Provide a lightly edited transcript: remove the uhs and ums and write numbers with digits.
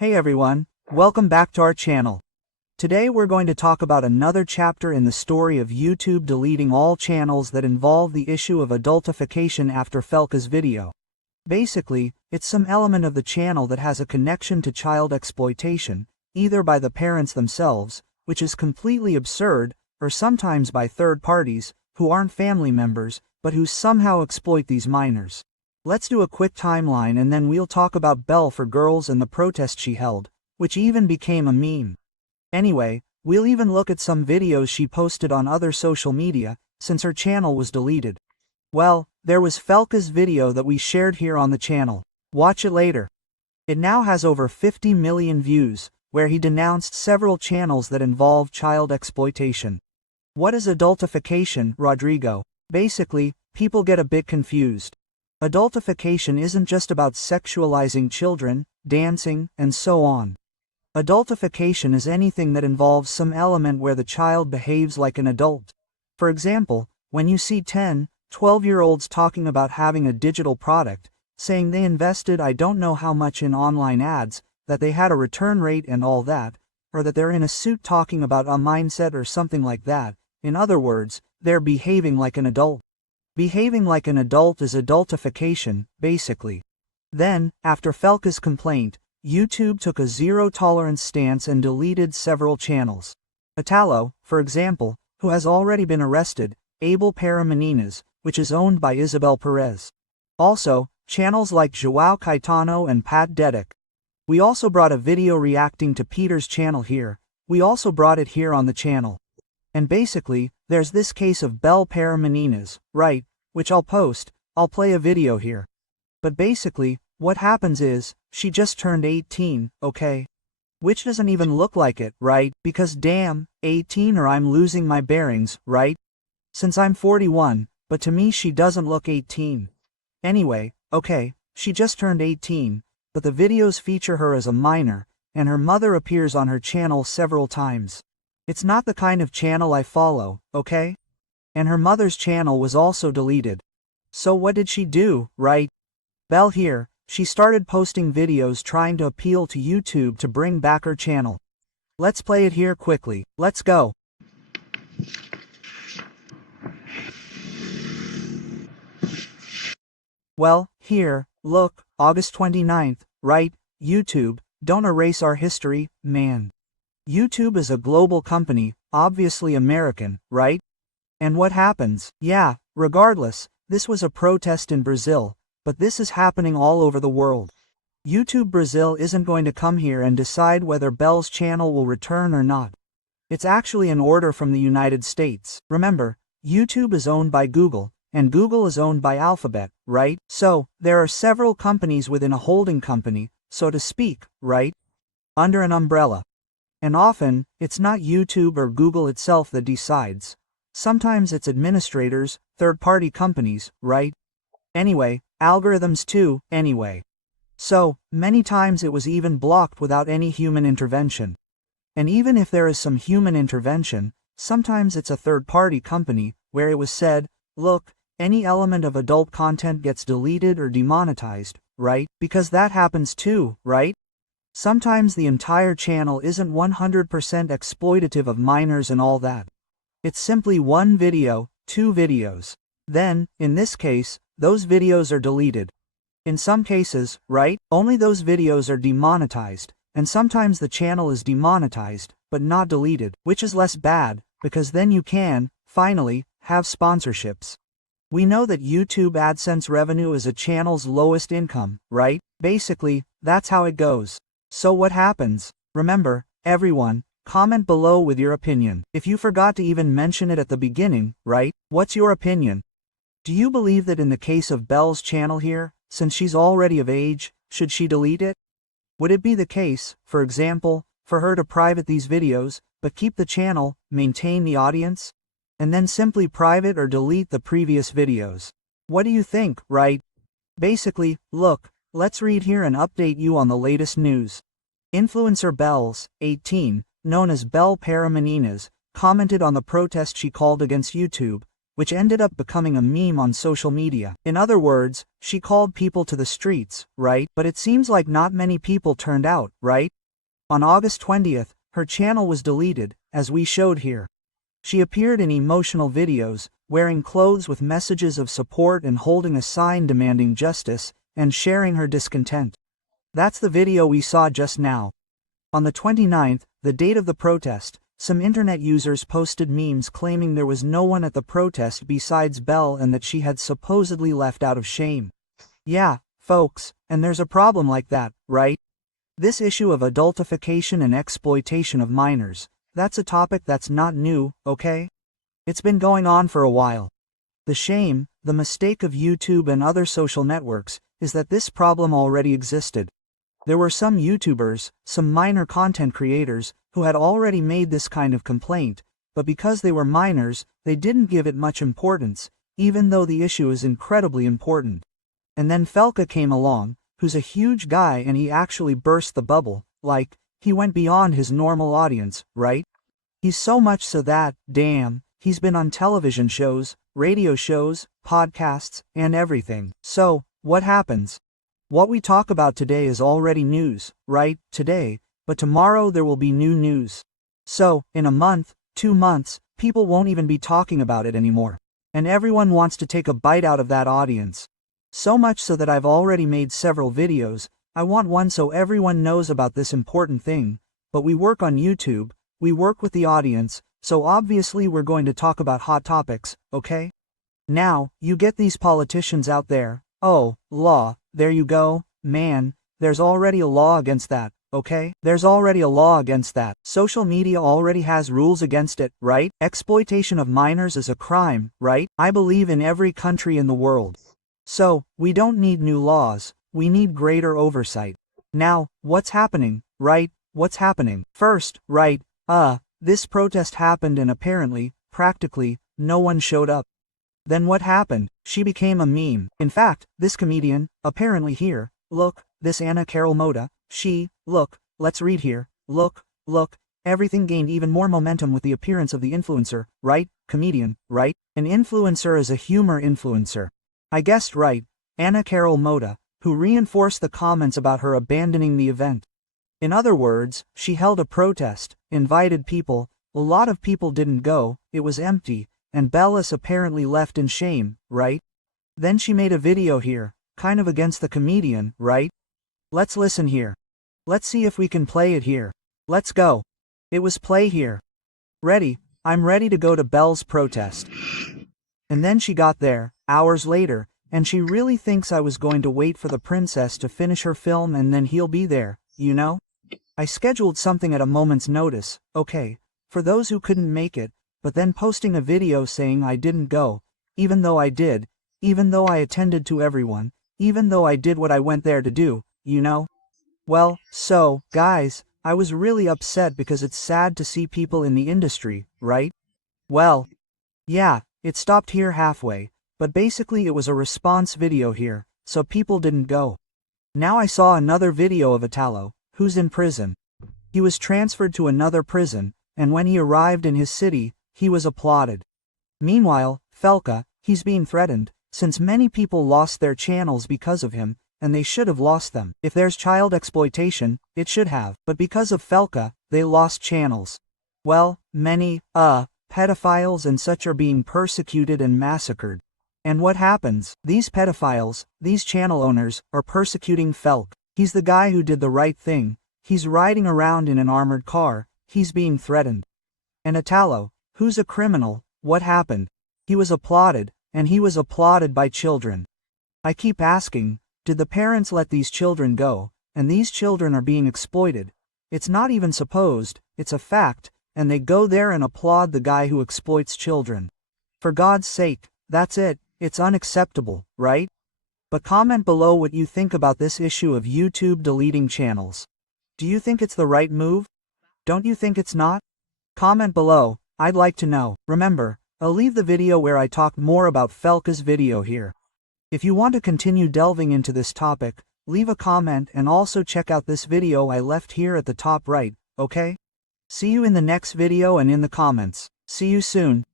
Hey everyone, welcome back to our channel. Today we're going to talk about another chapter in the story of YouTube deleting all channels that involve the issue of adultification after Felca's video. Basically, it's some element of the channel that has a connection to child exploitation, either by the parents themselves, which is completely absurd, or sometimes by third parties, who aren't family members, but who somehow exploit these minors. Let's do a quick timeline and then we'll talk about Belle for Girls and the protest she held, which even became a meme. Anyway, we'll even look at some videos she posted on other social media, since her channel was deleted. Well, there was Felca's video that we shared here on the channel. Watch it later. It now has over 50 million views, where he denounced several channels that involve child exploitation. What is adultification, Rodrigo? Basically, people get a bit confused. Adultification isn't just about sexualizing children, dancing, and so on. Adultification is anything that involves some element where the child behaves like an adult. For example, when you see 10, 12-year-olds talking about having a digital product, saying they invested I don't know how much in online ads, that they had a return rate and all that, or that they're in a suit talking about a mindset or something like that, in other words, they're behaving like an adult. Behaving like an adult is adultification, basically. Then, after Felca's complaint, YouTube took a zero-tolerance stance and deleted several channels. Italo, for example, who has already been arrested, Abel para Meninas, which is owned by Isabel Perez. Also, channels like João Caetano and Pat Dedic. We also brought a video reacting to Peter's channel here. We also brought it here on the channel. And basically, there's this case of Belle para Meninas, right, which I'll post, I'll play a video here. But basically, what happens is, she just turned 18, okay? Which doesn't even look like it, right? Because damn, 18 or I'm losing my bearings, right? Since I'm 41, but to me she doesn't look 18. Anyway, okay, she just turned 18, but the videos feature her as a minor, and her mother appears on her channel several times. It's not the kind of channel I follow, okay? And her mother's channel was also deleted. So what did she do, right? Belle here, she started posting videos trying to appeal to YouTube to bring back her channel. Let's play it here quickly, let's go. Well, here, look, August 29th, right? YouTube, don't erase our history, man. YouTube is a global company, obviously American, right? And what happens? Yeah, regardless, this was a protest in Brazil, but this is happening all over the world. YouTube Brazil isn't going to come here and decide whether Belle's channel will return or not. It's actually an order from the United States. Remember, YouTube is owned by Google, and Google is owned by Alphabet, right? So, there are several companies within a holding company, so to speak, right? Under an umbrella. And often, it's not YouTube or Google itself that decides. Sometimes it's administrators, third-party companies, right? Anyway, algorithms too, anyway. So, many times it was even blocked without any human intervention. And even if there is some human intervention, sometimes it's a third-party company, where it was said, look, any element of adult content gets deleted or demonetized, right? Because that happens too, right? Sometimes the entire channel isn't 100% exploitative of minors and all that. It's simply one video, two videos. Then, in this case, those videos are deleted. In some cases, right, only those videos are demonetized, and sometimes the channel is demonetized, but not deleted, which is less bad, because then you can, finally, have sponsorships. We know that YouTube AdSense revenue is a channel's lowest income, right? Basically, that's how it goes. So what happens? Remember, everyone, comment below with your opinion. If you forgot to even mention it at the beginning, right? What's your opinion? Do you believe that in the case of Belle's channel here, since she's already of age, should she delete it? Would it be the case, for example, for her to private these videos, but keep the channel, maintain the audience? And then simply private or delete the previous videos? What do you think, right? Basically, look, let's read here and update you on the latest news. Influencer Belle's, 18, known as Belle para Meninas, commented on the protest she called against YouTube, which ended up becoming a meme on social media. In other words, she called people to the streets, right? But it seems like not many people turned out, right? On August 20th, her channel was deleted, as we showed here. She appeared in emotional videos, wearing clothes with messages of support and holding a sign demanding justice, and sharing her discontent. That's the video we saw just now. On the 29th, the date of the protest, some internet users posted memes claiming there was no one at the protest besides Belle and that she had supposedly left out of shame. Yeah, folks, and there's a problem like that, right? This issue of adultification and exploitation of minors, that's a topic that's not new, okay? It's been going on for a while. The shame, the mistake of YouTube and other social networks, is that this problem already existed. There were some YouTubers, some minor content creators, who had already made this kind of complaint, but because they were minors, they didn't give it much importance, even though the issue is incredibly important. And then Felca came along, who's a huge guy, and he actually burst the bubble, like, he went beyond his normal audience, right? He's so much so that, damn, he's been on television shows, radio shows, podcasts, and everything. So, what happens? What we talk about today is already news, right, today, but tomorrow there will be new news. So, in a month, 2 months, people won't even be talking about it anymore. And everyone wants to take a bite out of that audience. So much so that I've already made several videos. I want one so everyone knows about this important thing, but we work on YouTube, we work with the audience, so obviously we're going to talk about hot topics, okay? Now, you get these politicians out there, oh, law, there you go, man, there's already a law against that, okay? There's already a law against that. Social media already has rules against it, right? Exploitation of minors is a crime, right? I believe in every country in the world. So, we don't need new laws, we need greater oversight. Now, what's happening, right? What's happening? First, right, this protest happened and apparently, practically, no one showed up. Then what happened? She became a meme. In fact, this comedian, apparently here, look, this Anna Carol Moda, look, let's read here, look, everything gained even more momentum with the appearance of the influencer, right? Comedian, right? An influencer is a humor influencer. I guessed right, Anna Carol Moda, who reinforced the comments about her abandoning the event. In other words, she held a protest, invited people, a lot of people didn't go, it was empty, and Bellis apparently left in shame, right? Then she made a video here, kind of against the comedian, right? Let's listen here. Let's see if we can play it here. Let's go. It was play here. Ready, I'm ready to go to Belle's protest. And then she got there, hours later, and she really thinks I was going to wait for the princess to finish her film and then he'll be there, you know? I scheduled something at a moment's notice, okay, for those who couldn't make it, but then posting a video saying I didn't go, even though I did, even though I attended to everyone, even though I did what I went there to do, you know? Well, so, guys, I was really upset because it's sad to see people in the industry, right? Well, yeah, it stopped here halfway, but basically it was a response video here, so people didn't go. Now I saw another video of Italo, who's in prison. He was transferred to another prison, and when he arrived in his city, he was applauded. Meanwhile, Felca, he's being threatened, since many people lost their channels because of him, and they should have lost them. If there's child exploitation, it should have, but because of Felca, they lost channels. Well, many, pedophiles and such are being persecuted and massacred. And what happens? These pedophiles, these channel owners, are persecuting Felca. He's the guy who did the right thing, he's riding around in an armored car, he's being threatened. And Italo, who's a criminal, what happened? He was applauded, and he was applauded by children. I keep asking, did the parents let these children go, and these children are being exploited? It's not even supposed, it's a fact, and they go there and applaud the guy who exploits children. For God's sake, that's it, it's unacceptable, right? But comment below what you think about this issue of YouTube deleting channels. Do you think it's the right move? Don't you think it's not? Comment below, I'd like to know. Remember, I'll leave the video where I talk more about Felca's video here. If you want to continue delving into this topic, leave a comment and also check out this video I left here at the top right, okay? See you in the next video and in the comments. See you soon.